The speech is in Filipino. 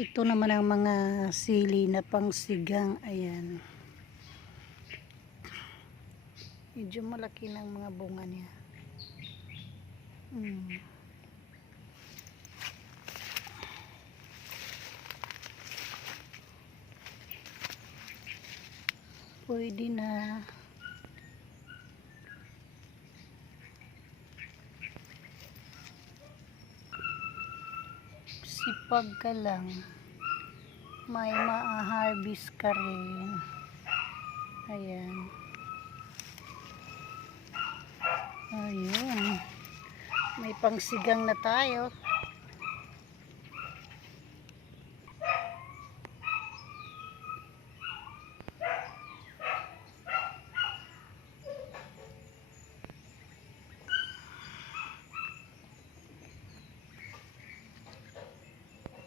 Ito naman ang mga sili na pangsigang. Ayan. Medyo malaki ng mga bunga niya. Mm. Pwede na. Sipag ka lang. May ma-harvest ka rin. Ayan. Ayun. May pangsigang na tayo.